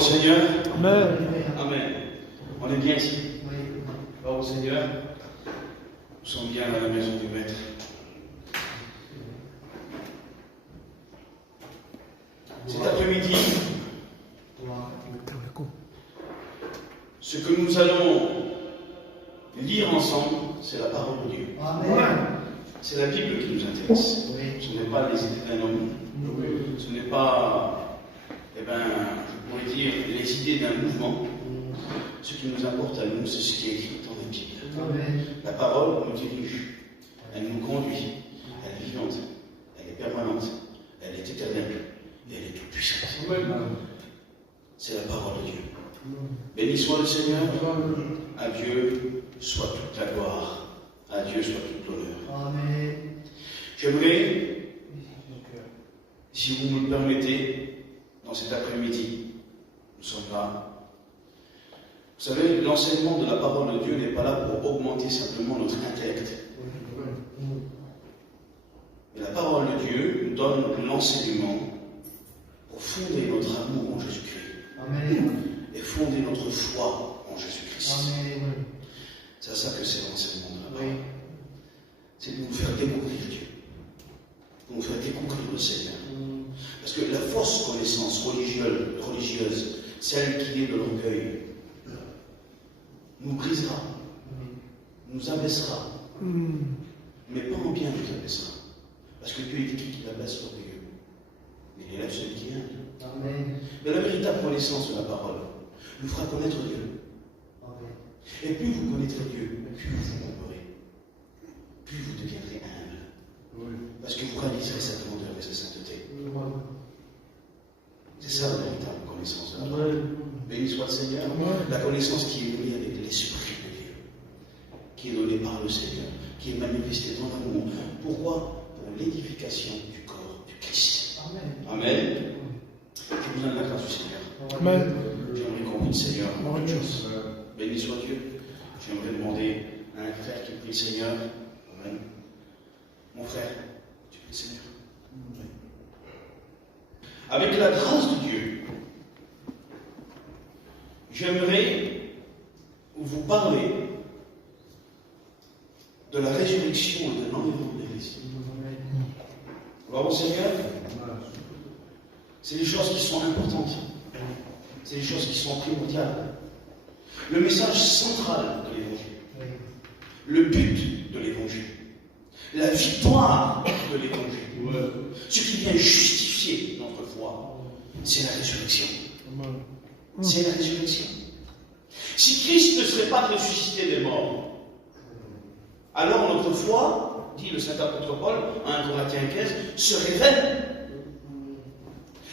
au Seigneur. Amen. Amen. On est bien ici. Gloire au Seigneur. Nous sommes bien dans la maison du Maître. Cet après-midi, ce que nous allons lire ensemble, c'est la parole de Dieu. Amen. C'est la Bible qui nous intéresse. Ce n'est pas les idées d'un homme. Ce n'est pas, je pourrais dire, les idées d'un mouvement. Ce qui nous importe à nous, c'est ce qui est écrit dans la Bible. Amen. La parole nous dirige. Elle nous conduit. Elle est vivante. Elle est permanente. Elle est éternelle. Et elle est toute puissante. C'est la parole de Dieu. Béni soit le Seigneur. À Dieu soit toute la gloire. À Dieu soit toute l'honneur. Amen. J'aimerais, si vous me le permettez, dans cet après-midi, nous sommes là. Vous savez, l'enseignement de la parole de Dieu n'est pas là pour augmenter simplement notre intellect. Mais la parole de Dieu nous donne l'enseignement pour fonder notre amour en Jésus-Christ. Amen. Et fonder notre foi en Jésus-Christ. Amen. C'est à ça que c'est l'enseignement de la Oui. parole. C'est de nous faire découvrir Dieu. De nous faire découvrir le Seigneur. Parce que la fausse connaissance religieuse, celle qui est de l'orgueil, nous brisera, nous abaissera. Mais pas en bien nous abaissera. Parce que Dieu est écrit qu'il abaisse l'orgueilleux. Mais il élève celui qui est humble. Amen. Mais la véritable connaissance de la parole nous fera connaître Dieu. Amen. Et plus vous connaîtrez Dieu, plus vous vous comprendrez. Plus vous deviendrez humble. Parce que vous réaliserez sa grandeur et sa sainteté. C'est ça la véritable connaissance de la parole. Béni soit le Seigneur. La connaissance qui est venue avec l'Esprit de Dieu, qui est donnée par le Seigneur, qui est manifestée dans l'amour. Pourquoi? Pour l'édification du corps du Christ. Amen. Amen. Je vous donne la grâce du Seigneur. Amen. J'aimerais qu'on prie le Seigneur pour quelque chose. Béni soit Dieu. J'aimerais demander à un frère qui prie le Seigneur. Amen. Mon frère, tu pries le Seigneur. Avec la grâce de Dieu, j'aimerais vous parler de la résurrection et de l'enlèvement de l'Église. Gloire au Seigneur. C'est des choses qui sont importantes. C'est des choses qui sont primordiales. Le message central de l'Évangile. Le but de l'Évangile. La victoire de l'Évangile. Ce qui vient justifier notre foi, c'est la résurrection. C'est la résurrection. Si Christ ne serait pas ressuscité des morts, alors notre foi, dit le saint apôtre Paul, à 1 Corinthiens 15, serait vaine.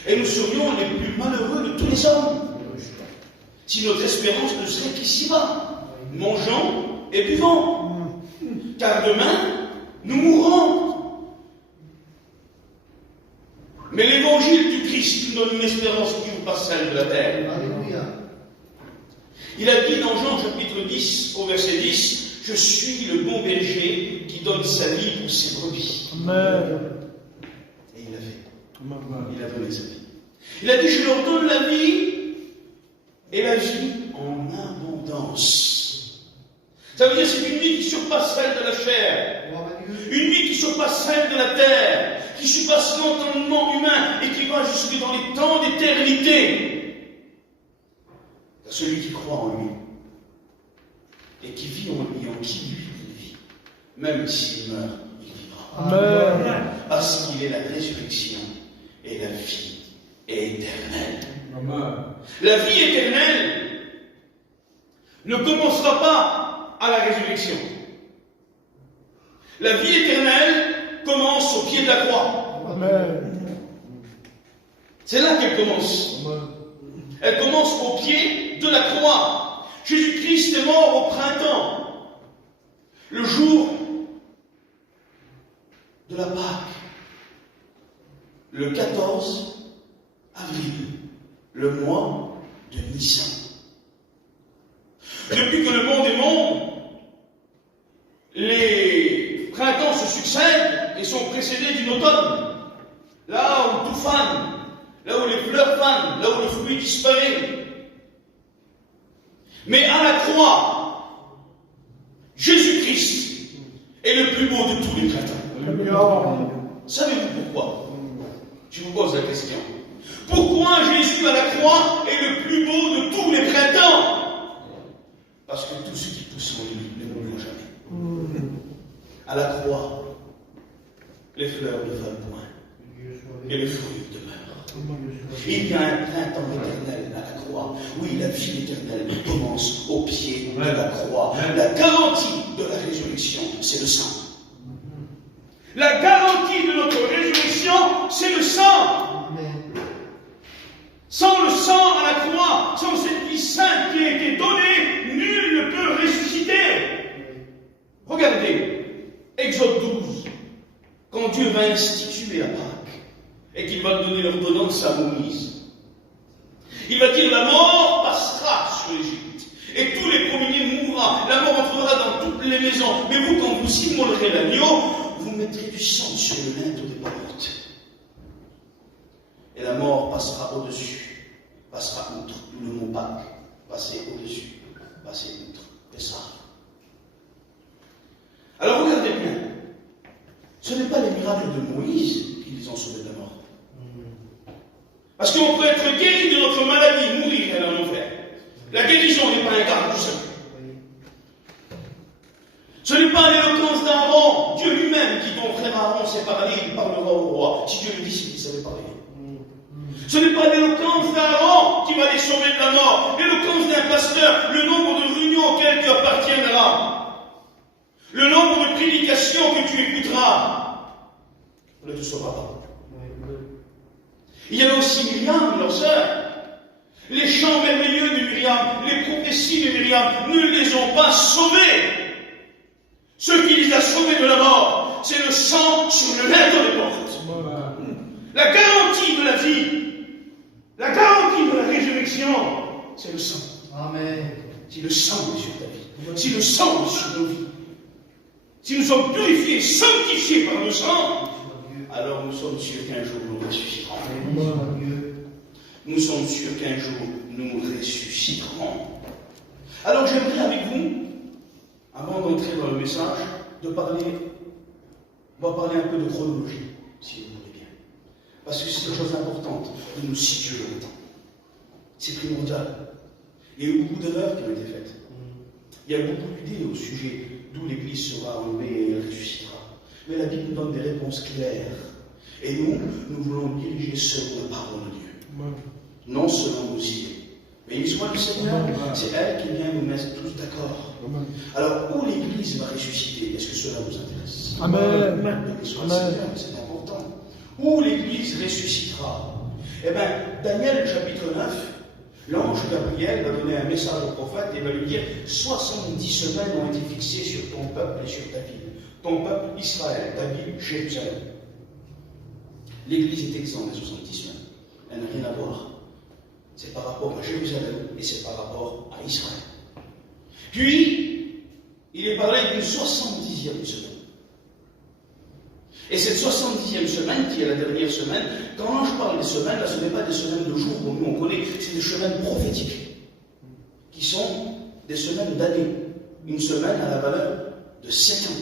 Et nous serions les plus malheureux de tous les hommes. Si notre espérance ne serait qu'ici-bas, mangeant et buvant. Car demain, nous mourrons. Mais l'évangile du Christ nous donne une espérance qui n'est pas celle de la terre. Alléluia. Il a dit dans Jean chapitre 10, au verset 10, « Je suis le bon berger qui donne sa vie pour ses brebis. » Amen. Et il a fait. Il a donné sa vie. Il a dit, je leur donne la vie et la vie en abondance. Ça veut dire que c'est une vie qui surpasse celle de la chair. Une vie qui surpasse celle de la terre. Qui surpasse l'entendement humain et qui va jusque dans les temps d'éternité. Car celui qui croit en lui et qui vit en lui, en qui lui il vit, même s'il meurt, il vivra. Amen. Parce qu'il est la résurrection et la vie éternelle. La vie éternelle ne commencera pas à la résurrection. La vie éternelle commence au pied de la croix. Amen. C'est là qu'elle commence. Elle commence au pied de la croix. Jésus-Christ est mort au printemps, le jour de la Pâque, le 14 avril, le mois de Nissan. Depuis que le monde est monde, les printemps se succèdent et sont précédés d'une automne. Là où tout fane, là où les fleurs savane, là où le fruit disparaît. Mais à la croix, Jésus-Christ est le plus beau de tous les chrétiens. Savez-vous pourquoi? Je vous pose la question. Pourquoi Jésus à la croix est le plus beau de tous les printemps? Parce que tout ce qui pousse en lui ne mourra jamais. À la croix, les fleurs ne valent point et les fruits demeurent. Il y a un printemps éternel à la croix. Oui, la vie éternelle commence au pied de la croix. La garantie de la résurrection, c'est le sang. La garantie de notre résurrection, c'est le sang. Sans le sang à la croix, sans cette vie sainte qui a été donnée, nul ne peut ressusciter. Regardez, Exode 12, quand Dieu va instituer la Pâque et qu'il va donner l'ordonnance à Moïse, il va dire la mort passera sur l'Égypte et tous les premiers mourront. La mort entrera dans toutes les maisons. Mais vous, quand vous immolerez l'agneau, vous mettrez du sang sur le linteau des portes. Et la mort passera au-dessus, passera outre. Nous le mot Pâques, passer au-dessus, passer outre. Et ça. Alors regardez bien. Ce n'est pas les miracles de Moïse qui les ont sauvés de la mort. Parce qu'on peut être guéri de notre maladie, mourir et aller en enfer. La guérison n'est pas un garde du salut. Ce n'est pas l'éloquence d'Aaron, Dieu lui-même, qui, ton frère Aaron s'est parlé, il parlera au roi. Si Dieu le dit, c'est qu'il savait parler. Ce n'est pas l'éloquence d'Aaron qui va les sauver de la mort. L'éloquence d'un pasteur, le nombre de réunions auxquelles tu appartiendras, le nombre de prédications que tu écouteras, ne te sauvera pas. Il y avait aussi Myriam, leur sœur. Les chants merveilleux de Myriam, les prophéties de Myriam ne les ont pas sauvés. Ce qui les a sauvés de la mort, c'est le sang sur le linteau des portes. La garantie de la vie, la garantie de la résurrection, c'est le sang. Amen. Si le sang est sur ta vie, si le sang est sur nos vies, si nous sommes purifiés, sanctifiés par le sang, alors nous sommes sûrs qu'un jour nous ressusciterons. Nous sommes sûrs qu'un jour nous ressusciterons. Alors j'aimerais avec vous, avant d'entrer dans le message, on va parler un peu de chronologie, si vous voulez bien. Parce que c'est une chose importante de nous situer dans le temps. C'est primordial. Il y a eu beaucoup d'erreurs qui ont été faites. Il y a beaucoup d'idées au sujet d'où l'Église sera enlevée et elle ressuscitera. Mais la Bible nous donne des réponses claires. Et nous voulons diriger selon la parole de Dieu. Non selon nos idées. Mais soit le Seigneur, c'est elle qui vient nous mettre tous d'accord. Alors, où l'Église va ressusciter? Est-ce que cela vous intéresse? Amen. Soit le Seigneur, c'est important. Où l'Église ressuscitera? Eh bien, Daniel chapitre 9, l'ange Gabriel va donner un message au prophète et va lui dire 70 semaines ont été fixées sur ton peuple et sur ta ville. Ton peuple Israël, ta ville Jérusalem. L'Église est exempte des 70 semaines. Elle n'a rien à voir. C'est par rapport à Jérusalem et c'est par rapport à Israël. Puis, il est parlé d'une 70e semaine. Et cette 70e semaine, qui est la dernière semaine, quand je parle des semaines, là, ce n'est pas des semaines de jours comme nous on connaît, c'est des semaines prophétiques, qui sont des semaines d'années. Une semaine a la valeur de 7 ans,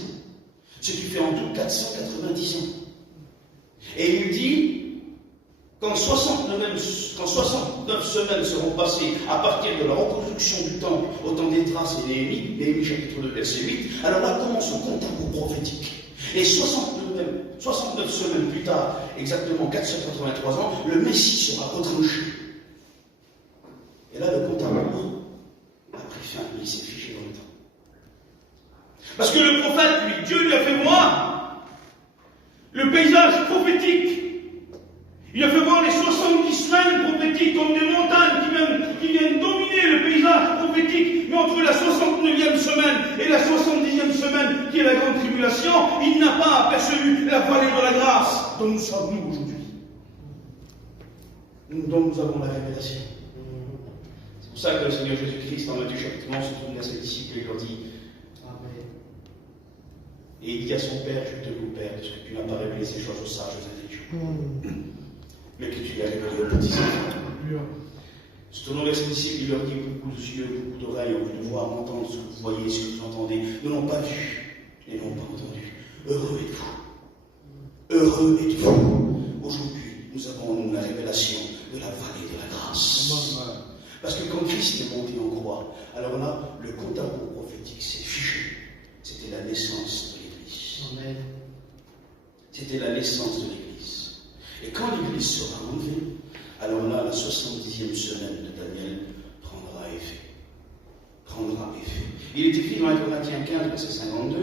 ce qui fait en tout 490 ans. Et il nous dit, quand 69 semaines seront passées à partir de la reconstruction du temple au temps d'Esdras et Néhémie, chapitre 2, verset 8, alors là commence le compte à rebours prophétique. Et 69 semaines plus tard, exactement 483 ans, le Messie sera retranché. Et là, le compte à rebours a pris fin, il s'est figé dans le temps. Parce que le prophète, lui, Dieu lui a fait voir le paysage prophétique. Il a fait voir les 70 semaines prophétiques comme des montagnes qui viennent dominer le paysage prophétique. Mais entre la 69e semaine et la 70e semaine, qui est la grande tribulation, il n'a pas aperçu la vallée de la grâce dont nous sommes nous aujourd'hui. Dont nous avons la révélation. C'est pour ça que le Seigneur Jésus-Christ, dans Matthieu chapitre 11, se tourne à ses disciples et leur dit Amen. Et il dit à son Père, je te loue, Père, parce que tu n'as pas révélé ces choses aux sages, aux intelligents. Mais que tu l'as révélé aux petits enfants. Se tournant vers ses disciples, il leur dit, beaucoup de yeux, beaucoup d'oreilles ont pu voir, entendre ce que vous voyez, ce que vous entendez, ne l'ont pas vu et n'ont pas entendu. Heureux êtes-vous. Heureux êtes-vous. Aujourd'hui, nous avons nous la révélation de la vallée de la grâce. Parce que quand Christ est monté en croix, alors là, le compte à rebours prophétique s'est fichu. C'était la naissance de l'Église. C'était la naissance de l'Église. Et quand l'Église sera enlevée, alors là, la 70e semaine de Daniel prendra effet. Prendra effet. Il est écrit dans 1 Corinthiens 15, verset 52,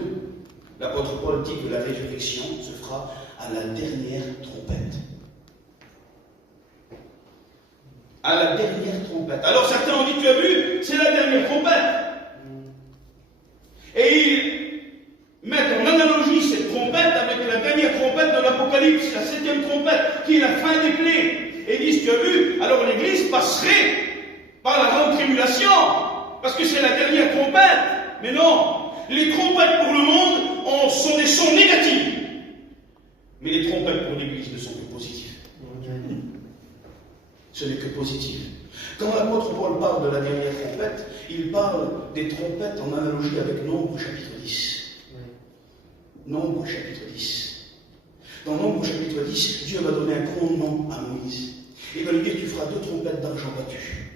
l'apôtre Paul dit que la résurrection se fera à la dernière trompette. À la dernière trompette. Alors certains ont dit, tu as vu, c'est la dernière trompette. Et ils mettent en analogie cette trompette avec la dernière trompette de l'Apocalypse, la 7e trompette, qui est la fin des clés. Et ils disent, tu as vu, alors l'Église passerait par la grande tribulation, parce que c'est la dernière trompette. Mais non, les trompettes pour le monde sont des sons négatifs. Mais les trompettes pour l'Église ne sont que positives. Ce n'est que positif. Quand l'apôtre Paul parle de la dernière trompette, il parle des trompettes en analogie avec Nombre chapitre 10. Nombre chapitre 10. Dans Nombre chapitre 10, Dieu va donner un commandement à Moïse. Il va lui dire, tu feras 2 trompettes d'argent battu.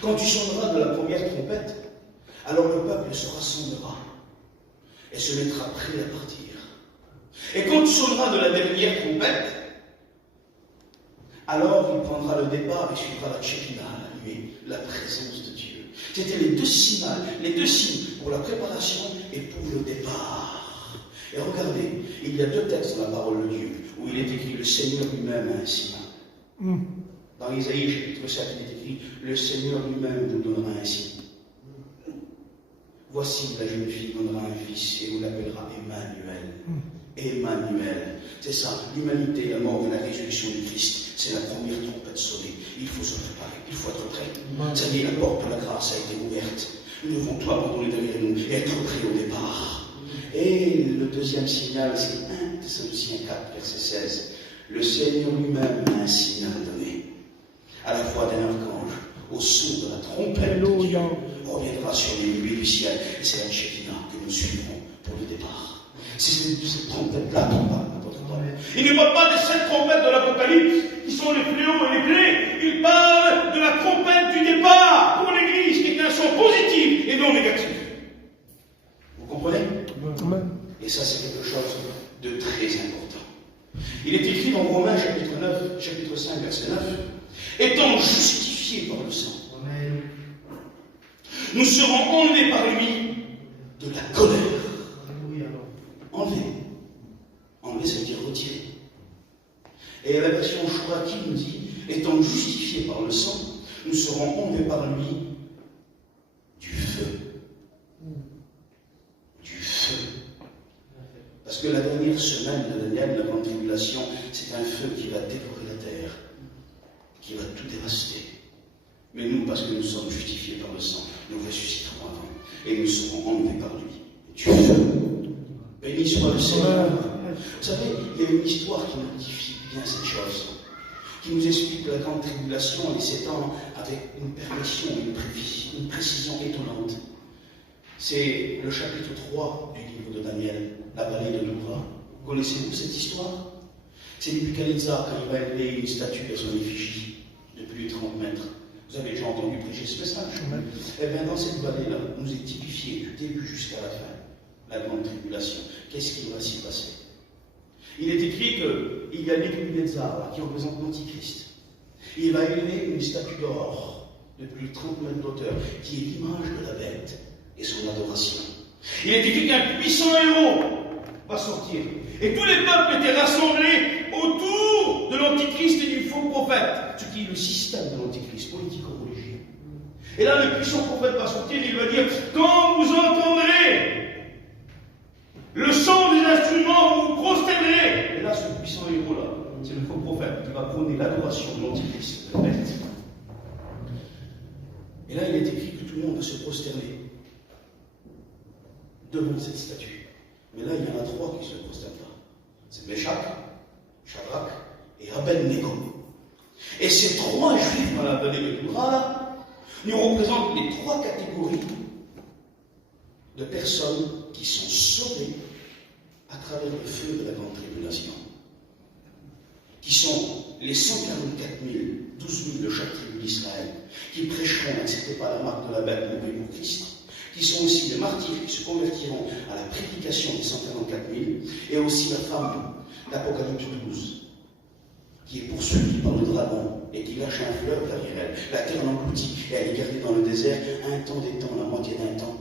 Quand tu sonneras de la première trompette, alors le peuple se rassemblera et se mettra prêt à partir. Et quand tu sonneras de la dernière trompette, alors il prendra le départ et suivra la Shekinah, la nuée, la présence de Dieu. C'était les 2 signes pour la préparation et pour le départ. Et regardez, il y a 2 textes dans la parole de Dieu où il est écrit le Seigneur lui-même a un signe. Dans Isaïe chapitre 7, il est écrit le Seigneur lui-même vous donnera un signe. Voici la jeune fille donnera un fils et vous l'appellera Emmanuel. Emmanuel. C'est ça, l'humanité, la mort et la résurrection du Christ. C'est la première trompette sonnée. Il faut se préparer, il faut être prêt. Ça y est, la porte de la grâce a été ouverte. Nous devons tout abandonner derrière nous et être prêts au départ. Et le 2e signal, c'est 1 Thessaloniciens 4, verset 16. Le Seigneur lui-même a un signal donné. À la voix d'un archange, au son de la trompette de Dieu, reviendra sur les nuées du ciel. Et c'est la Shekinah que nous suivrons pour le départ. C'est cette trompette-là dont parle l'apôtre Paul. Il ne parle pas des 7 trompettes de l'Apocalypse, qui sont les fléaux et les clés. Il parle de la trompette du départ pour l'Église, qui est un son positif et non négatif. Vous comprenez? Et ça, c'est quelque chose de très important. Il est écrit dans Romains chapitre 5, verset 9, étant justifiés par le sang, nous serons enlevés par lui de la colère. Enlevé. Enlevé, ça veut dire retirer. Et la version Chouraki nous dit, étant justifiés par le sang, nous serons enlevés par lui du feu. Du feu. Parce que la dernière semaine de Daniel, la grande tribulation, c'est un feu qui va dévorer la terre, qui va tout dévaster. Mais nous, parce que nous sommes justifiés par le sang, nous ressusciterons avant. Et nous serons enlevés par lui du feu. Béni soit le Seigneur. Vous savez, il y a une histoire qui modifie bien cette chose, qui nous explique que la grande tribulation elle s'étend avec une permission, une précision étonnante. C'est le chapitre 3 du livre de Daniel, la vallée de Noura. Connaissez-vous cette histoire? C'est Nebuchadnezzar quand il va élever une statue à son effigie de plus de 30 mètres. Vous avez déjà entendu prêcher ce message? Eh bien, dans cette vallée-là, nous est typifié du début jusqu'à la fin la grande tribulation. Qu'est-ce qui va s'y passer? Il est écrit qu'il y a Nebuchadnezzar qui représente l'Antichrist. Il va élever une statue d'or de plus de 30 mètres d'auteur, qui est l'image de la bête et son adoration. Il est écrit qu'un puissant héros va sortir. Et tous les peuples étaient rassemblés autour de l'Antichrist et du faux prophète, ce qui est le système de l'Antichrist, politico-religieux. Et là, le puissant prophète va sortir et il va dire, quand vous entendrez le son des instruments, vous vous prosternerez. Et là, ce puissant héros-là, c'est le faux prophète qui va prôner l'adoration de l'Antichrist, de la bête. Et là, il est écrit que tout le monde va se prosterner devant cette statue. Mais là, il y en a 3 qui ne se prosternent pas. C'est Meshach, Shadrach et Abednego. Et ces 3 juifs dans la vallée de Doura nous représentent les 3 catégories de personnes qui sont sauvées à travers le feu de la grande tribulation. Qui sont les 144 000, 12 000 de chaque tribu d'Israël, qui prêcheront, n'acceptez pas la marque de la bête, mourrez pour Christ, qui sont aussi les martyrs qui se convertiront à la prédication des 144 000, et aussi la femme d'Apocalypse 12, qui est poursuivie par le dragon et qui lâche un fleuve derrière elle. La terre l'engloutit et elle est gardée dans le désert un temps des temps, la moitié d'un temps,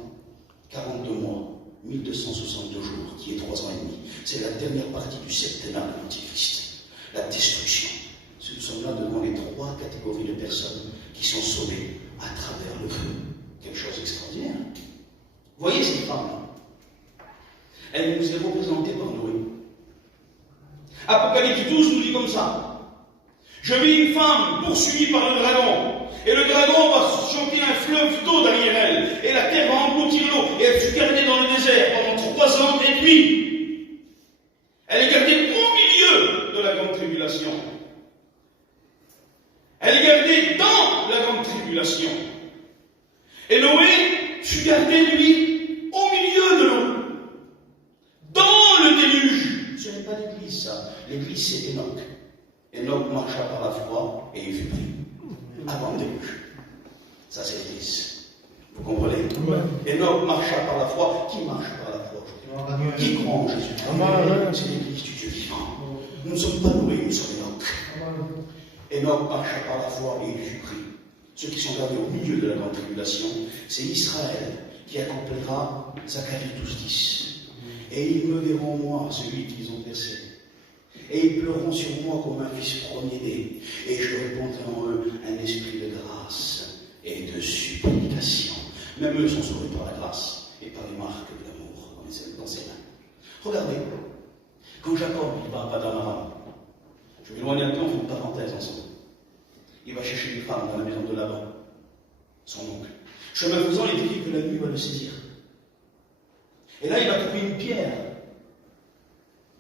42 mois, 1262 jours, qui est 3 ans et demi. C'est la dernière partie du septennat de l'Antichrist. La destruction. Nous sommes là devant les 3 catégories de personnes qui sont sauvées à travers le feu. Quelque chose d'extraordinaire. Voyez ces femmes-là. Elle nous est représentée par Noé. Apocalypse 12 nous dit comme ça. Je vis une femme poursuivie par le dragon. Et le dragon va chanter un fleuve d'eau derrière elle. Et la terre va engloutir l'eau. Et elle fut gardée dans le désert pendant 3 ans et demi. Elle est gardée au milieu de la grande tribulation. Elle est gardée dans la grande tribulation. Et Noé fut gardé, lui, au milieu de l'eau. Dans le déluge. Ce n'est pas l'église, ça. L'église, c'est Enoch. Enoch marcha par la foi et il fut pris. Avant le déluge. Ça, c'est l'église. Vous comprenez? Enoch marcha par la foi. Qui marche par la foi? Qui croit en Jésus? C'est l'église du Dieu vivant. Nous ne sommes pas Noé, nous sommes Enoch. Enoch marcha par la foi et il fut pris. Ceux qui sont gardés au milieu de la grande tribulation, c'est Israël qui accomplira Zacharie 12:10. Et ils me verront, moi, celui qu'ils ont percé. Et ils pleureront sur moi comme un fils premier-né. Et je répondrai en eux un esprit de grâce et de supplication. Même eux sont sauvés par la grâce et par les marques de l'amour dans ses mains. Regardez, quand Jacob il va à Padan-Aram, je m'éloigne un peu, on fait une parenthèse ensemble. Il va chercher une femme dans la maison de Laban, son oncle. Chemin faisant, il dit que la nuit va le saisir. Et là, il va trouver une pierre.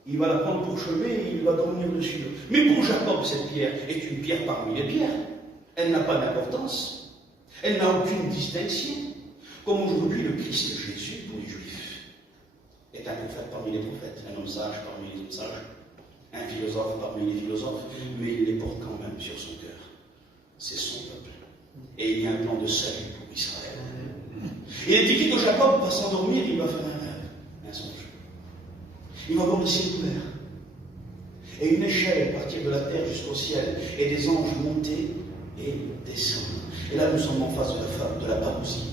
Il va la prendre pour chevet et il va dormir dessus. Mais pour Jacob, cette pierre est une pierre parmi les pierres. Elle n'a pas d'importance. Elle n'a aucune distinction. Comme aujourd'hui, le Christ Jésus, pour les Juifs, est un prophète parmi les prophètes, un homme sage parmi les hommes sages, un philosophe parmi les philosophes, mais il les porte quand même sur son cœur. C'est son peuple. Et il y a un plan de salut pour Israël. Et il est écrit que Jacob va s'endormir, il va faire un rêve, un songe. Il va voir le ciel ouvert. Et une échelle partir de la terre jusqu'au ciel, et des anges monter et descendre. Et là, nous sommes en face de la parousie.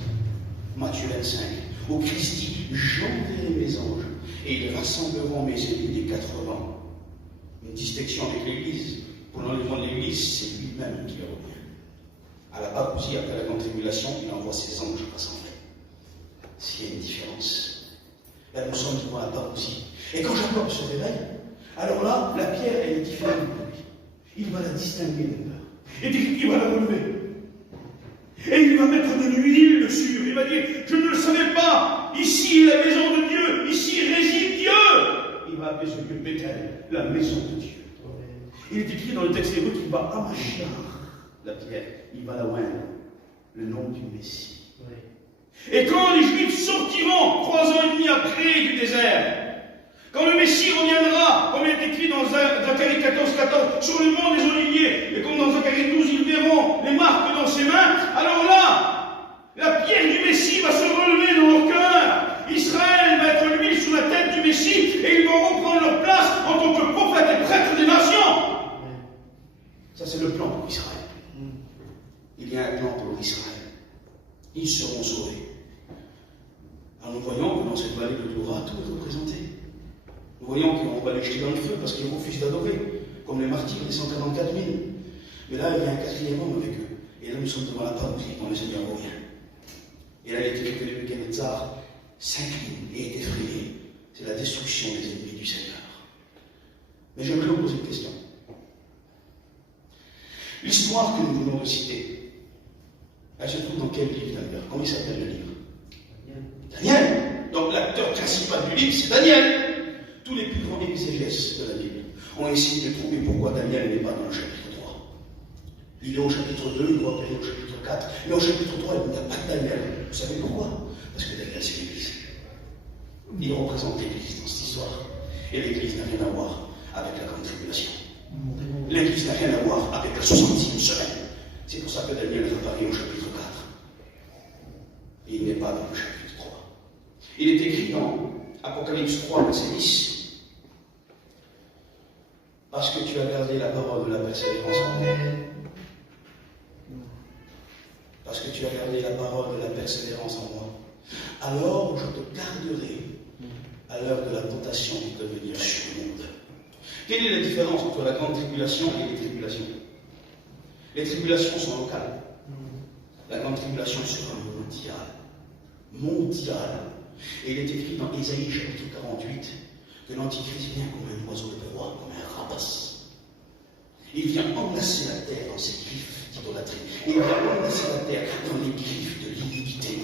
Matthieu 25, où Christ dit, j'enverrai mes anges, et ils rassembleront mes élus des 4 vents. Une distinction avec l'Église. Pour l'enlèvement de l'Église, c'est lui-même qui revient. À la parousie, après la grande tribulation, il envoie ses anges rassembler. S'il y a une différence. Là, nous sommes devant la parousie. Et quand Jacob se réveille, alors là, la pierre, elle est différente de lui. Il va la distinguer de peur. Et il va la relever. Et il va mettre de l'huile dessus. Il va dire, je ne le savais pas. Ici est la maison de Dieu. Ici réside Dieu. Il va appeler ce lieu Bethel, la maison de Dieu. Il est écrit dans le texte hébreu qu'il va amacher la pierre. Il va la oindre. Le nom du Messie. Et quand les Juifs sortiront 3 ans et demi après du désert, quand le Messie reviendra, comme il est écrit dans Zacharie 14:14, sur le mont des Oliviers, et comme dans Zacharie 12, ils verront les marques dans ses mains, alors là, la pierre du Messie va se relever dans leur cœur. Israël va être l'huile sur la tête du Messie, et ils vont reprendre leur place en tant que prophètes et prêtres des nations. Ça, c'est le plan pour Israël. Il y a un plan pour Israël. Ils seront sauvés. Alors nous voyons que dans cette vallée de Doura, tout est représenté. Nous voyons qu'on va les jeter dans le feu parce qu'ils refusent d'adorer, comme les martyrs des 144 000. Mais là, il y a un 4e homme avec eux. Et là, nous sommes devant la parousie quand le Seigneur revient. Et là, il est écrit que Nebuchadnezzar s'incline et est effrayé. C'est la destruction des ennemis du Seigneur. Mais j'aimerais vous poser une question. L'histoire que nous venons de citer, elle se trouve dans quel livre d'ailleurs? Comment il s'appelle le livre? Daniel. Donc l'acteur principal du livre, c'est Daniel. Tous les plus grands exégètes de la Bible ont essayé de trouver pourquoi Daniel n'est pas dans le chapitre 3. Il est au chapitre 2, il doit aller au chapitre 4. Mais au chapitre 3, il n'y a pas de Daniel. Vous savez pourquoi? Parce que Daniel, c'est l'Église. Il représente l'Église dans cette histoire. Et l'Église n'a rien à voir avec la grande tribulation. L'Église n'a rien à voir avec la 60e semaine. C'est pour ça que Daniel apparaît au chapitre 4. Il n'est pas dans le chapitre 3. Il est écrit dans Apocalypse 3, verset 10. Parce que tu as gardé la parole de la persévérance en moi. Parce que tu as gardé la parole de la persévérance en moi. Alors je te garderai à l'heure de la tentation qui peut venir sur le monde. Quelle est la différence entre la grande tribulation et les tribulations? Les tribulations sont locales. La grande tribulation sera mondiale. Mondiale. Et il est écrit dans Ésaïe chapitre 48 que l'Antichrist vient comme un oiseau de proie, comme un rapace. Il vient enlacer la terre dans ses griffes d'idolâtrie. Il vient enlacer la terre dans les griffes de l'iniquité.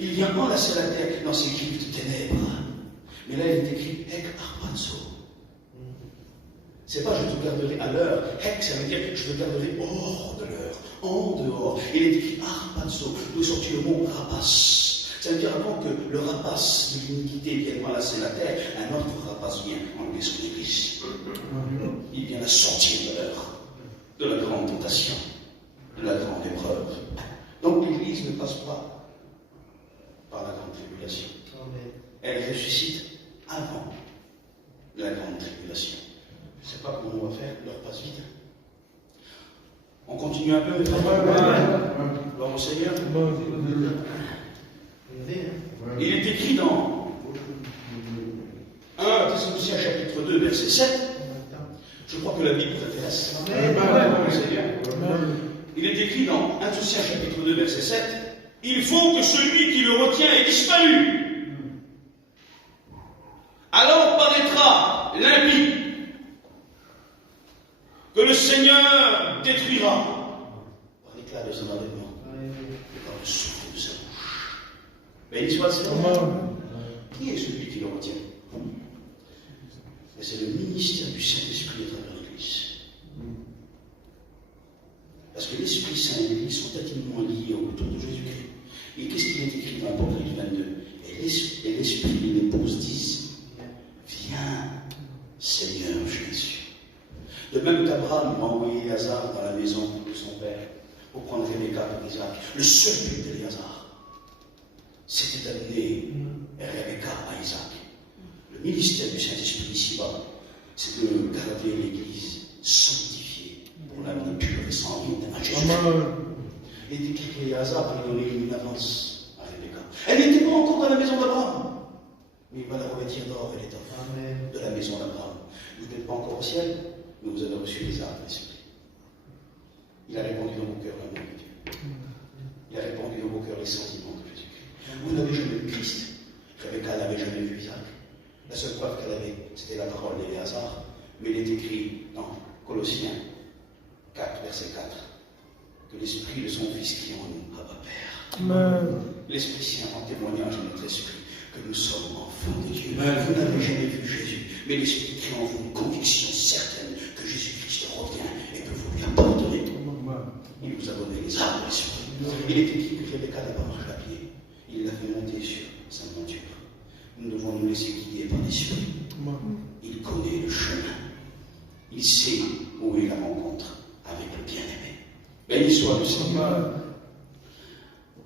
Il vient enlacer la terre dans ses griffes de ténèbres. Mais là, il est écrit Hek Arpazo. C'est pas je te garderai à l'heure. Hek, ça veut dire je te garderai hors de l'heure, en dehors. Il est écrit Arpazo, d'où est sorti le mot rapace. Ça veut dire avant que le rapace de l'iniquité vienne enlacer la terre, un autre rapace vient enlever son église. Il vient la sortir de l'heure, de la grande tentation, de la grande épreuve. Donc l'église ne passe pas par la grande tribulation. Elle ressuscite avant la grande tribulation. Je ne sais pas comment on va faire, l'heure passe vite. On continue un peu, mes frères. Gloire au Seigneur. Il est écrit dans 1 Thessaloniciens chapitre 2, verset 7. Je crois que la Bible vous intéresse. Il est écrit dans 1 Thessaloniciens chapitre 2, verset 7. Il faut que celui qui le retient ait disparu. Alors paraîtra l'impie que le Seigneur détruira par l'éclat de son avènement et par le souffle de sa bouche. Béni soit le Seigneur. Qui est celui qui le retient? Mais c'est le ministère du Saint-Esprit à travers l'Église. Parce que l'Esprit Saint et l'Église sont intimement liés autour de Jésus-Christ. Et qu'est-ce qu'il est écrit dans l'Apocalypse 22? Et l'Esprit et l'épouse disent Viens, Seigneur Jésus. De même qu'Abraham a envoyé Éléazar dans la maison de son père pour prendre Rebecca pour Isaac. Le seul but d'Éléazar, c'était d'amener Rebecca à Isaac. Le ministère du Saint-Esprit ici-bas, c'est de garder l'Église sanctifiée pour l'amener pure et sans vide à Jésus. Il est écrit qu'Éléazar a donné une avance à Rebecca. Elle n'était pas encore dans la maison d'Abraham. Mais il va la revêtir d'or et d'étoffe de la maison d'Abraham. Vous n'êtes pas encore au ciel, mais vous avez reçu les armes de l'Esprit. Il a répandu dans vos cœurs l'amour de Dieu. Il a répandu dans vos cœurs les sentiments de Jésus-Christ. Vous n'avez jamais vu Christ. Rebecca n'avait jamais vu Isaac. La seule preuve qu'elle avait, c'était la parole d'Éléazar. Mais il est écrit dans Colossiens 4, verset 4, que l'Esprit de son Fils qui est en nous, Abba Père. L'Esprit Saint en témoignage de notre esprit que nous sommes enfants de Dieu. Vous n'avez jamais vu Jésus, mais l'Esprit crée en vous une conviction certaine que Jésus-Christ revient et que vous lui appartenez. Il vous a donné les armes de l'Esprit. Il est écrit que Rebecca n'a pas marché à pied. Il l'a fait monter sur sa monture. Nous devons nous laisser guider par l'Esprit. Il connaît le chemin. Il sait où est la rencontre avec le bien-aimé. Béni soit le Seigneur.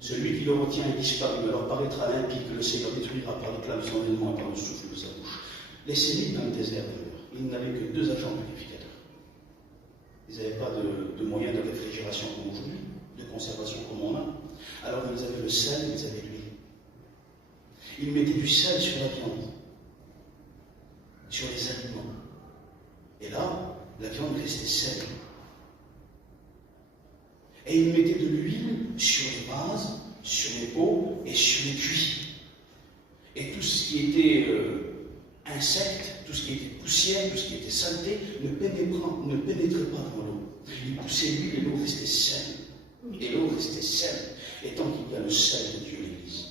Celui qui le retient est disparu, alors paraîtra limpide que le Seigneur détruira par l'éclat de son élément et par le souffle de sa bouche. Laissez-les dans le désert d'ailleurs. Ils n'avaient que 2 agents purificateurs. Ils n'avaient pas de moyens de réfrigération comme aujourd'hui, de conservation comme on a. Alors ils avaient le sel, ils avaient l'huile. Ils mettaient du sel sur la viande, sur les aliments. Et là, la viande restait saine. Et ils mettaient de l'huile sur les vases, sur les pots et sur les cuits. Et tout ce qui était insectes, tout ce qui était poussière, tout ce qui était saleté, ne pénétrait pas dans l'eau. Ils poussaient l'huile et l'eau restait saine. Et l'eau restait saine. Et tant qu'il y a le sel de Dieu, l'Église,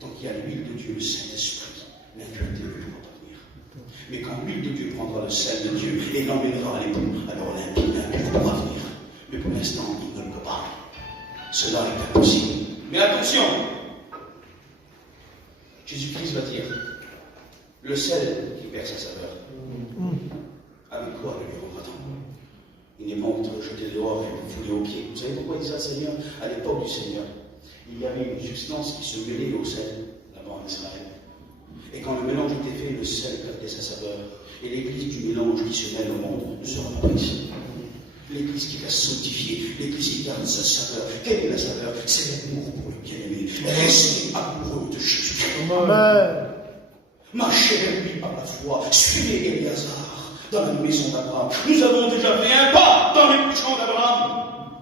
tant qu'il y a l'huile de Dieu, le Saint-Esprit, l'impureté ne pourra pas venir. Mais quand l'huile de Dieu prendra le sel de Dieu et l'emmènera à l'époux, alors l'impie ne pourra venir. Mais pour l'instant, il ne le peut pas. Cela est impossible. Mais attention, Jésus-Christ va dire, le sel qui perd sa saveur, avec quoi le lui rendra-t-on? Il est bon de jeter dehors et de fouler aux pieds. Vous savez pourquoi il dit ça, Seigneur? À l'époque du Seigneur, il y avait une substance qui se mêlait au sel, là-bas en Israël. Et quand le mélange était fait, le sel perdait sa saveur. Et l'église du mélange qui se mêle au monde ne sera pas ici. L'église qui l'a sanctifié, l'église qui garde sa saveur. Quelle est la saveur? C'est l'amour pour le bien-aimé. Restez amoureux de Jésus. Amen. Marchez avec lui par la foi. Suivez Éliazar dans la maison d'Abraham. Nous avons déjà fait un pas dans les champs d'Abraham.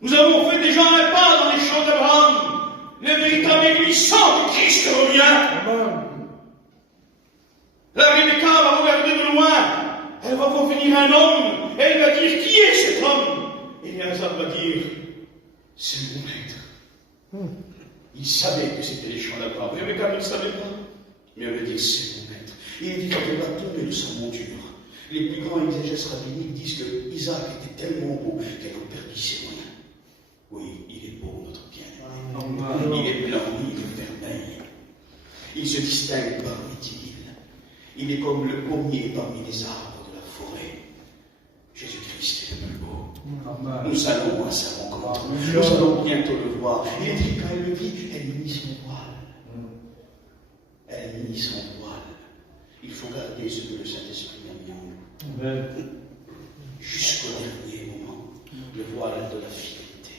Nous avons fait déjà un pas dans les champs d'Abraham. La véritable église sans Christ revient. Amen. La Rebecca va regarder de loin. Elle va voir venir un homme. Et elle va dire, qui est cet homme? Et Éliazar va dire, c'est mon maître. Il savait que c'était les champs d'Abraham. Rebecca ne le savait pas. Mais elle va dire, c'est mon maître. Et il dit qu'elle va tomber de sa monture. Les plus grands exégètes rabbiniques disent que Isaac était tellement beau qu'elle en perdit ses moyens. Oui, il est beau, notre bien-aimé. Il est blanc, il est vermeil. Il se distingue parmi les îles. Il est comme le pommier parmi les arbres de la forêt. Jésus-Christ est le plus beau. Nous allons à sa rencontre. Nous allons bientôt le voir. Il est dit, quand elle le vit, elle mit son voile. Elle mit son voile. Il faut garder ce que le Saint-Esprit a mis en nous. Jusqu'au dernier moment, le voile de la fidélité,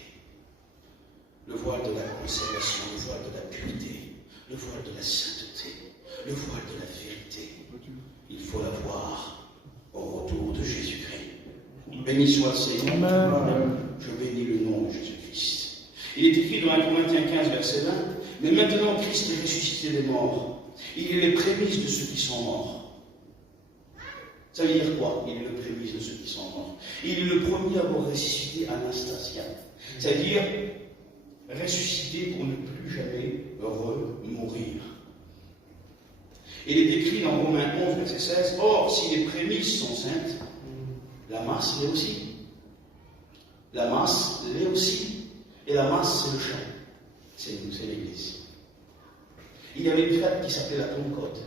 le voile de la conservation, le voile de la pureté, le voile de la sainteté, le voile de la vérité. Il faut l'avoir au retour de Jésus-Christ. Béni soit le Seigneur. Amen. Je bénis le nom de Jésus-Christ. Il est écrit dans 1 Corinthiens 15, verset 20, mais maintenant Christ est ressuscité des morts. Il est les prémices de ceux qui sont morts. Ça veut dire quoi? Il est le prémisse de ceux qui sont morts. Il est le premier à avoir ressuscité Anastasia. C'est-à-dire ressuscité pour ne plus jamais mourir. Il est écrit dans Romains 11, verset 16, or, si les prémices sont saintes, la masse l'est aussi. La masse l'est aussi. Et la masse, c'est le champ. C'est nous, c'est l'Église. Il y avait une fête qui s'appelait la Pentecôte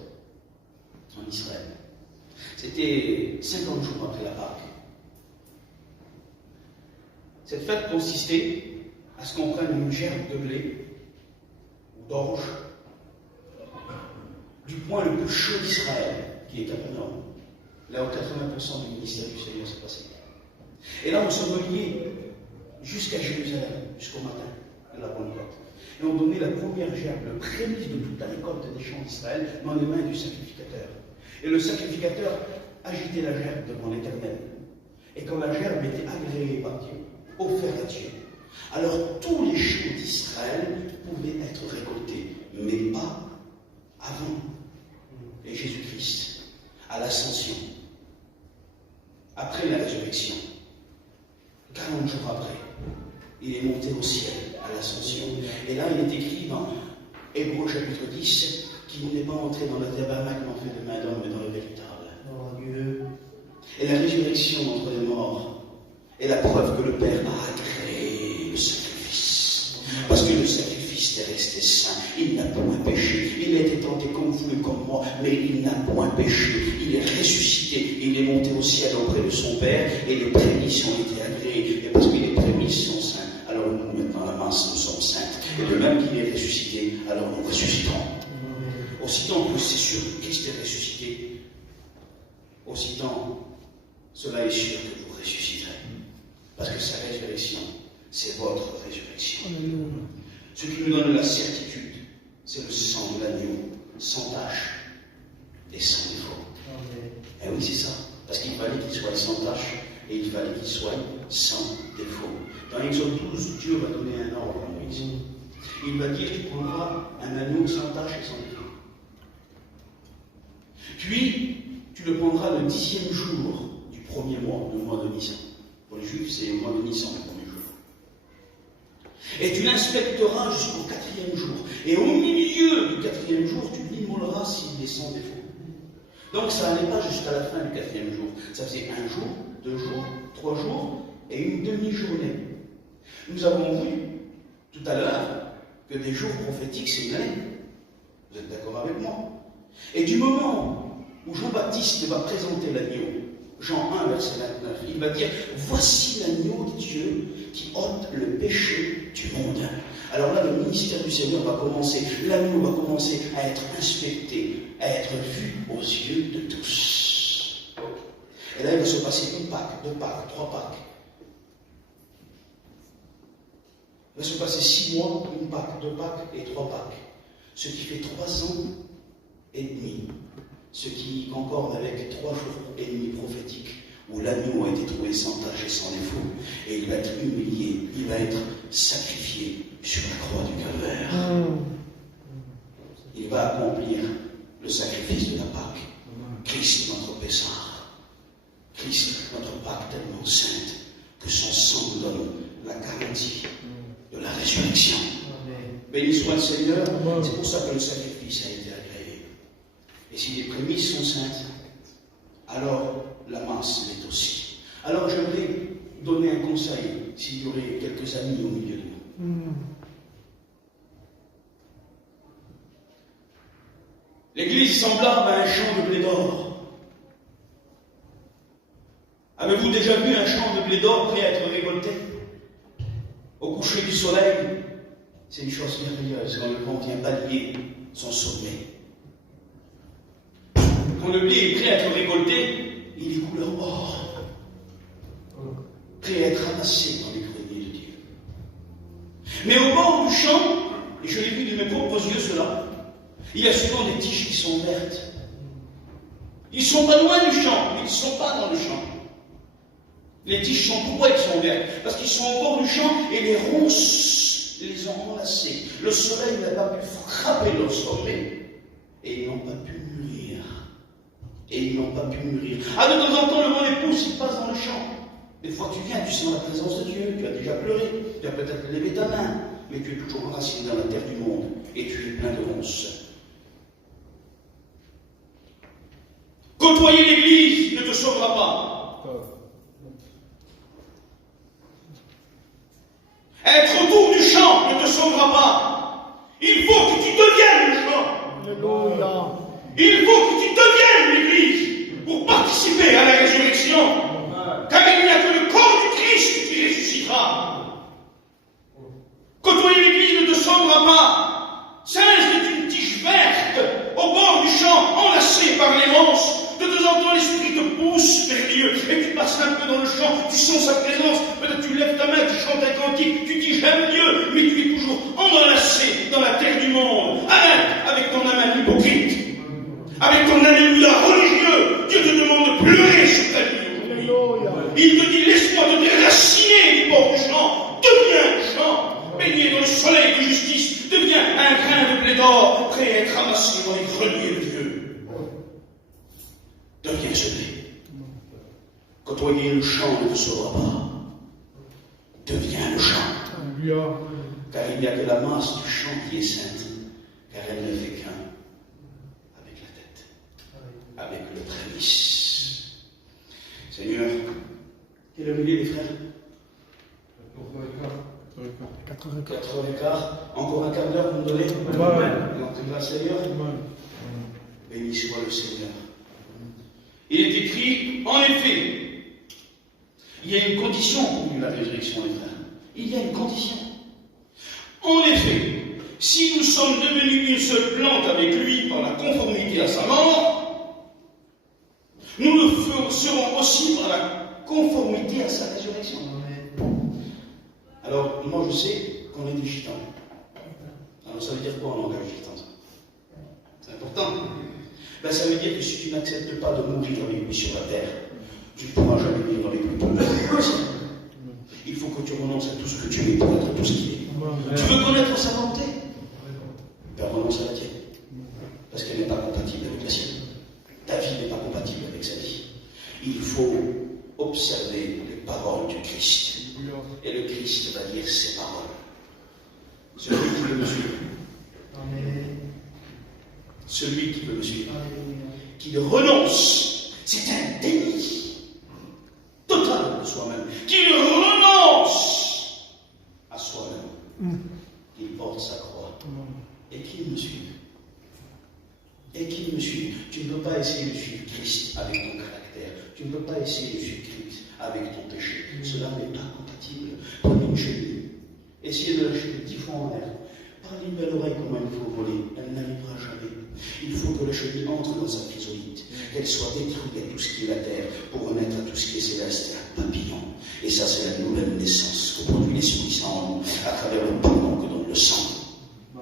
en Israël. C'était 50 jours après la Pâque. Cette fête consistait à ce qu'on prenne une gerbe de blé ou d'orge du point le plus chaud d'Israël, qui est Capernaum, là où 80% du ministère du Seigneur s'est passé. Et là, on s'envoyait jusqu'à Jérusalem, jusqu'au matin de la Pentecôte. Et on donnait la première gerbe, le prémisse de toute la récolte des champs d'Israël, dans les mains du sacrificateur. Et le sacrificateur agitait la gerbe devant l'Éternel. Et quand la gerbe était agréée par Dieu, offerte à Dieu, alors tous les champs d'Israël pouvaient être récoltés, mais pas avant. Et Jésus-Christ, à l'ascension, après la résurrection, 40 jours après, il est monté au ciel à l'ascension. Et là, il est écrit dans Hébreux chapitre 10 qu'il n'est pas entré dans le tabernacle en fait de main d'homme, mais dans le véritable. Oh Dieu. Et la résurrection d'entre les morts est la preuve que le Père a agréé le sacrifice. Parce que le sacrifice est resté saint. Il n'a point péché. Il a été tenté comme vous et comme moi, mais il n'a point péché. Il est ressuscité. Il est monté au ciel auprès de son Père et les prémices ont été agréées. Et parce que les prémices sont saintes, alors nous, maintenant, la masse, nous sommes saintes. Et de même qu'il est ressuscité, alors nous ressusciterons. Aussitôt que c'est sûr que Christ est ressuscité, aussitôt cela est sûr que vous ressusciterez. Parce que sa résurrection, c'est votre résurrection. Ce qui nous donne la certitude, c'est le sang de l'agneau, sans tache et sans défaut. Et oui, c'est ça. Parce qu'il fallait qu'il soit sans tache et il fallait qu'il soit sans défaut. Dans l'Exode 12, Dieu va donner un ordre à Moïse. Il va dire, tu prendras un agneau sans tache et sans défaut. Puis, tu le prendras le 10e jour du premier mois, le mois de Nissan. Pour les Juifs, c'est le mois de Nissan, le premier jour. Et tu l'inspecteras jusqu'au 4e jour. Et au milieu du 4e jour, tu l'immoleras s'il est sans défaut. Donc, ça n'allait pas jusqu'à la fin du 4e jour. Ça faisait un jour, 2 jours, 3 jours et une demi-journée. Nous avons vu tout à l'heure que des jours prophétiques, c'est une année. Vous êtes d'accord avec moi? Et du moment où Jean-Baptiste va présenter l'agneau, Jean 1, verset 29, il va dire « Voici l'agneau de Dieu qui ôte le péché du monde. » Alors là, le ministère du Seigneur va commencer, l'agneau va commencer à être inspecté, à être vu aux yeux de tous. Et là, il va se passer une Pâque, 2 Pâques, 3 Pâques. Il va se passer 6 mois, une Pâque, 2 Pâques et 3 Pâques. Ce qui fait 3 ans et demi. Ce qui concorde avec 3 jours et demi prophétiques où l'agneau a été trouvé sans tache et sans défaut. Et il va être humilié, il va être sacrifié sur la croix du Calvaire. Il va accomplir le sacrifice de la Pâque. Christ, notre Pessah. Christ, notre Pâque tellement sainte que son sang nous donne la garantie de la résurrection. Béni soit le Seigneur. C'est pour ça que le sacrifice a été agréé. Et si les prémices sont saintes, alors la masse l'est aussi. Alors j'aimerais donner un conseil, s'il y aurait quelques amis au milieu de nous. L'église est semblable à un champ de blé d'or. Avez-vous déjà vu un champ de blé d'or prêt à être récolté? Au coucher du soleil, c'est une chose merveilleuse quand le vent vient balayer son sommet. Quand le blé est prêt à être récolté, il est couleur or, prêt à être amassé dans les greniers de Dieu. Mais au bord du champ, et je l'ai vu de mes propres yeux cela, il y a souvent des tiges qui sont vertes. Ils ne sont pas loin du champ, mais ils ne sont pas dans le champ. Les tiges sont, pourquoi elles sont vertes? Parce qu'ils sont au bord du champ et les ronces les ont enlacés. Le soleil n'a pas pu frapper leur sommet et ils n'ont pas pu mûrir. Ah, de temps en temps, le vent les pousse, ils passent dans le champ. Des fois, tu viens, tu sens la présence de Dieu, tu as déjà pleuré, tu as peut-être levé ta main, mais tu es toujours enraciné dans la terre du monde et tu es plein de ronces. Côtoyer l'église ne te sauvera pas. Être autour du champ ne te sauvera pas. Il faut que tu deviennes le champ. Alléluia. Il faut que tu deviennes l'église pour participer à la résurrection. Car il n'y a que le corps du Christ qui ressuscitera. Côtoyer l'église ne te sauvera pas. C'est une tige verte au bord du champ, enlacée par les ronces. De temps en temps, l'esprit te pousse vers Dieu et tu passes un peu dans le champ, tu sens sa présence, peut-être tu lèves ta main, tu chantes un cantique, tu dis j'aime Dieu, mais tu es toujours enlacé dans la terre du monde. Arrête avec ton amen hypocrite, avec ton alléluia religieux. Dieu te demande de pleurer sur ta vie. Il te dit laisse-moi te déraciner du bord du champ, deviens le champ, baigné dans le soleil de justice, deviens un grain de blé d'or, prêt à être ramassé dans les greniers de Dieu. Deviens ce blé. Côtoyer le champ ne te sauvera pas. Deviens le champ. Car il n'y a que la masse du champ qui est sainte, car elle ne fait qu'un avec la tête, avec le prémice. Seigneur, quelle heure il est, les frères? 4h15. Encore un quart d'heure, vous me donnez? Grâce Seigneur. Béni soit le Seigneur. Il est écrit, en effet, il y a une condition pour la résurrection, les frères. Il y a une condition. En effet, si nous sommes devenus une seule plante avec lui par la conformité à sa mort, nous le serons aussi par la conformité à sa résurrection. Alors, moi je sais qu'on est des gitans. Alors ça veut dire quoi en langage gitan? C'est important. Ben, ça veut dire que si tu n'acceptes pas de mourir avec lui sur la terre, tu ne pourras jamais vivre avec lui pour la vie. Il faut que tu renonces à tout ce que tu es pour être tout ce qu'il est. Tu veux connaître sa volonté? Ben, renonce à la tienne. Parce qu'elle n'est pas compatible avec la sienne. Ta vie n'est pas compatible avec sa vie. Il faut observer les paroles du Christ. Et le Christ va dire ses paroles. Celui qui veut me suivre. Celui qui veut me suivre. Qui le renonce. C'est un déni. Total. pas essayer de suivre Christ avec ton caractère. Tu ne peux pas essayer de suivre Christ avec ton péché. Cela n'est pas compatible. Prenez une chenille. Essayez de la jeter 10 fois en l'air. Parlez une belle oreille comment il faut voler. Elle n'arrivera jamais. Il faut que la chenille entre dans sa chrysolite, qu'elle soit détruite à tout ce qui est la terre, pour renaître à tout ce qui est céleste et un papillon. Et ça, c'est la nouvelle naissance que produit l'Esprit Saint en nous, à travers le pardon que donne le sang. Et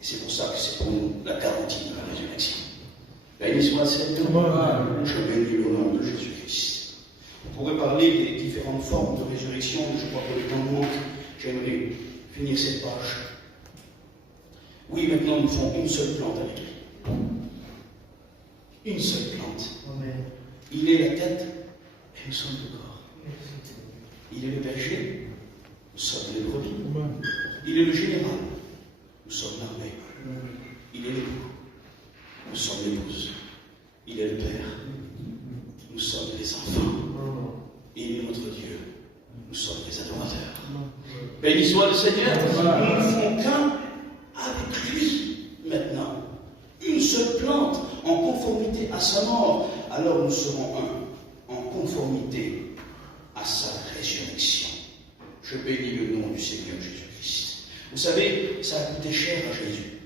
c'est pour ça que c'est pour nous la garantie de la résurrection. Béni soit le Seigneur. Je bénis le nom de Jésus-Christ. On pourrait parler des différentes formes de résurrection, mais je crois que le temps manque. J'aimerais finir cette page. Oui, maintenant nous faisons une seule plante avec lui. Une seule plante. Amen. Il est la tête et nous sommes le corps. Il est le berger, nous sommes les brebis. Il est le général, nous sommes l'armée. Il est l'époux, nous sommes l'épouse. Il est le Père, nous sommes les enfants. Il est notre Dieu, nous sommes les adorateurs. Béni soit le Seigneur. Nous ne faisons qu'un avec lui maintenant. Une seule plante en conformité à sa mort. Alors nous serons un en conformité à sa résurrection. Je bénis le nom du Seigneur Jésus-Christ. Vous savez, ça a coûté cher à Jésus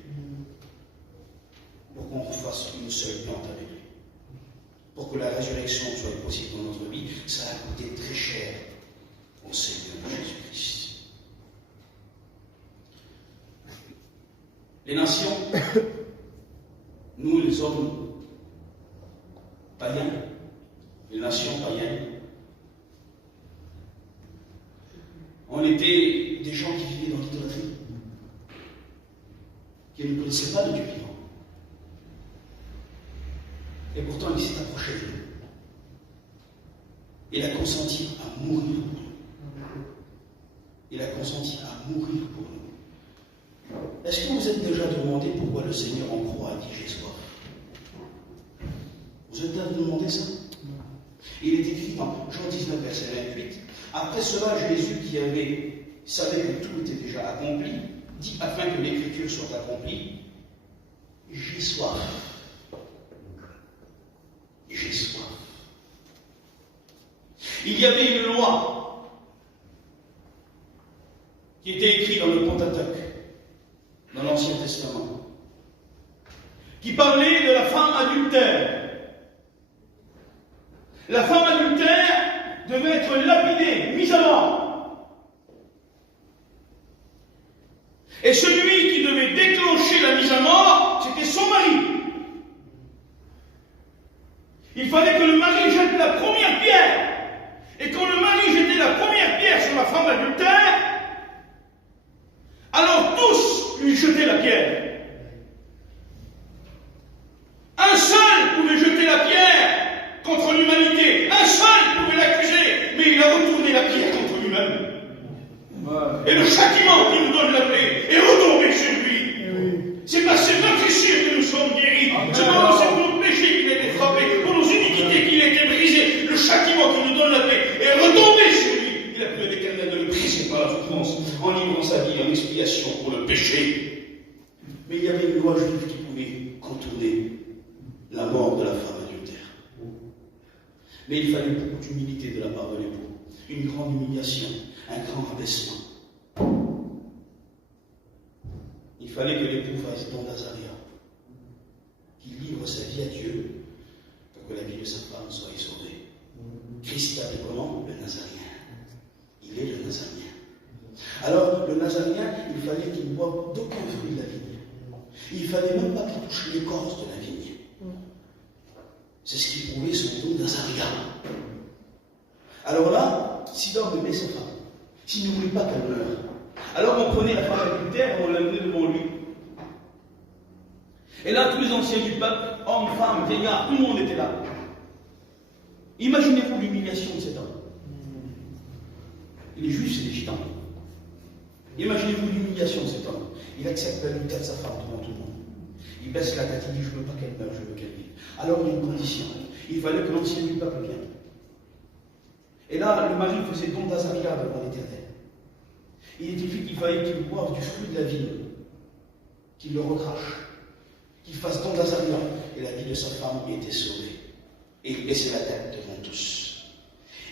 pour qu'on fasse une seule plante avec lui. Pour que la résurrection soit possible dans notre vie, ça a coûté très cher au Seigneur Jésus-Christ. Les nations, nous les hommes païens, les nations païennes, on était des gens qui vivaient dans l'idolâtrie, qui ne connaissaient pas le Dieu vivant. Et pourtant, il s'est approché de nous. Il a consenti à mourir pour nous. Il a consenti à mourir pour nous. Est-ce que vous êtes déjà demandé pourquoi le Seigneur en croix a dit j'ai soif? Vous êtes déjà demandé ça? Il est écrit dans Jean 19, verset 28. Après cela, Jésus, qui savait que tout était déjà accompli, dit afin que l'écriture soit accomplie, j'ai soif. J'ai soif. Il y avait une loi qui était écrite dans le Pentateuque, dans l'Ancien Testament, qui parlait de la femme adultère. La femme adultère devait être lapidée, mise à mort. Et celui qui devait déclencher la mise à mort, c'était son mari. Il fallait que le mari jette la première pierre. Et quand le mari jetait la première pierre sur la femme adultère, alors tous lui jetaient la pierre. Un seul pouvait jeter la pierre contre l'humanité. Un seul pouvait l'accuser, mais il a retourné la pierre contre lui-même. Et le châtiment qui nous donne la paix est retombé sur lui. C'est par ses meurtrissures que nous sommes guéris. C'est pour nos péchés qu'il a été frappé, pour nos iniquités qu'il a été brisé. Le châtiment qui nous donne la paix est retombé sur lui. Il a pris l'Éternel de le briser par la souffrance, en livrant sa vie en expiation pour le péché. Mais il y avait une loi juive qui pouvait contourner la mort de la femme adultère. Mais il fallait beaucoup d'humilité de la part de l'époux, une grande humiliation, un grand abaissement. Il fallait que l'époux fasse don d'Azaria, qu'il livre sa vie à Dieu pour que la vie de sa femme soit sauvée. Christ appelle comment? Le Nazaréen. Il est le Nazaréen. Alors, le Nazaréen, il fallait qu'il ne boive d'aucun fruit de la vigne. Il ne fallait même pas qu'il touche l'écorce de la vigne. C'est ce qui prouvait son don d'Azaria. Alors là, si l'homme aimait sa femme, s'il ne voulait pas qu'elle meure, alors on prenait la femme adultère et on l'amenait devant lui. Et là, tous les anciens du peuple, hommes, femmes, vieillards, tout le monde était là. Imaginez-vous l'humiliation de cet homme. Les Juifs, c'est des gitans. Imaginez-vous l'humiliation de cet homme. Il accepte l'adultère de sa femme devant tout le monde. Il baisse la tête, il dit, je ne veux pas qu'elle meure, je veux qu'elle vive. Alors il y a une condition. Il fallait que l'ancien du peuple vienne. Et là, le mari faisait don d'Azaria devant l'Éternel. Il est écrit qu'il fallait qu'il boive du fruit de la vigne, qu'il le recrache, qu'il fasse don d'Azaria, et la vie de sa femme était sauvée. Et il baissait la tête devant tous.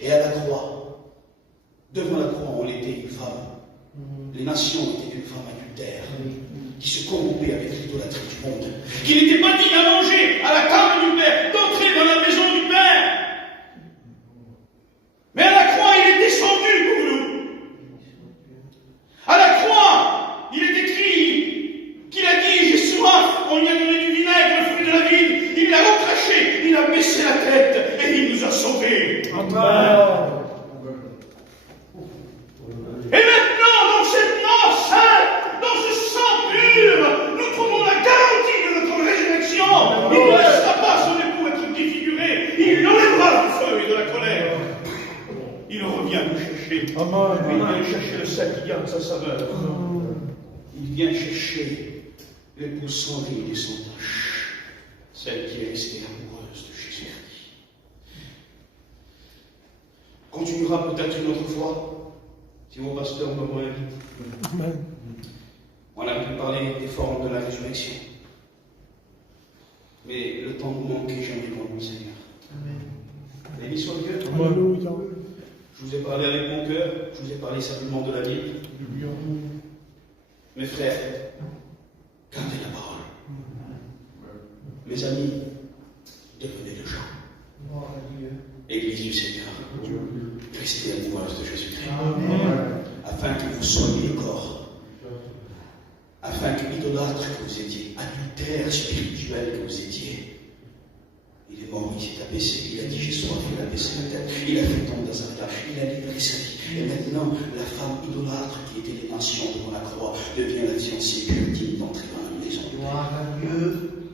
Et à la croix, devant la croix, on était une femme. Les nations étaient une femme adultère, qui se corrompait avec l'idolâtrie du monde, qui n'était pas digne à manger à la table du Père, d'entrer dans la maison du Père. Mais à la croix, il est descendu pour nous. À la croix, il est écrit qu'il a dit, j'ai soif, on lui a donné du vinaigre, le fruit de la vigne, il l'a recraché, il a baissé la tête et il nous a sauvés. Amen. Et maintenant, dans cette mort sainte, dans ce sang pur, nous trouvons la garantie de notre résurrection. Il ne laissera pas son époux être défiguré, il l'enlèvera du feu et de la colère. Il revient nous chercher. Amen. Il vient chercher le sel qui garde sa saveur. Il vient chercher l'épouse sans ride et sans tache, celle qui est restée amoureuse de Jésus-Christ. Continuera peut-être une autre fois, si mon pasteur me réinvite. Amen. On a pu parler des formes de la résurrection. Mais le temps nous manque et j'aimerais pour nous, Seigneur. Béni soit Dieu. Alléluia. Je vous ai parlé avec mon cœur, je vous ai parlé simplement de la Bible. Mes frères, gardez la parole. Mes amis, devenez le gens. Église du Seigneur, restez amoureuse de Jésus-Christ. Afin que vous soyez le corps. Afin que l'idolâtre que vous étiez, adultère spirituel que vous étiez, il est mort, il s'est abaissé, il a dit j'ai soif, il a baissé la tête, il a fait tomber dans un tas, il a livré sa vie. Et maintenant, la femme idolâtre qui était les nations devant la croix devient la fiancée pure digne d'entrer dans la maison. Gloire à Dieu.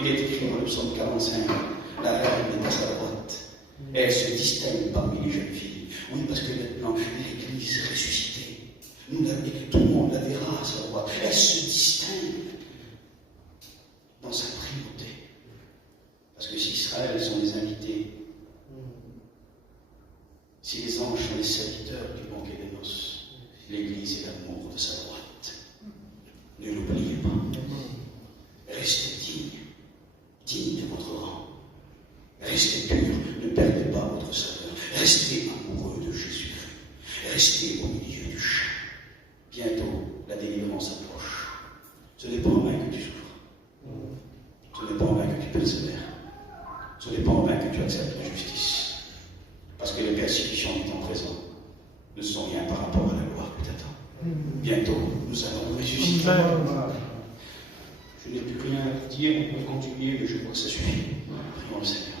Il est écrit dans le psaume 45, la reine est à sa droite. Elle se distingue parmi les jeunes filles. Oui, parce que maintenant, l'Église est ressuscitée. Tout le monde la verra à sa droite. Elle se distingue dans sa primauté. Parce que si Israël sont les invités, si les anges sont les serviteurs du banquet des noces, l'Église est l'amour de sa droite. Ne l'oubliez pas. Restez digne de votre rang. Restez pur, ne perdez pas votre saveur. Restez amoureux de Jésus. Restez au milieu du champ. Bientôt, la délivrance approche. Ce n'est pas en vain que tu souffres. Ce n'est pas en vain que tu persévères. Ce n'est pas en vain que tu acceptes la justice. Parce que les persécutions du temps présent ne sont rien par rapport à la gloire que t'attend. Bientôt, nous allons nous ressusciter. Je n'ai plus rien à dire, on peut continuer, mais je crois que ça suffit. Prions le Seigneur.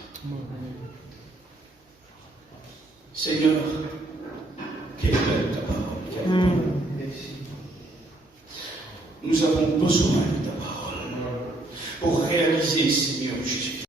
Seigneur, quelle belle ta parole. Nous avons besoin de ta parole pour réaliser, Seigneur Jésus,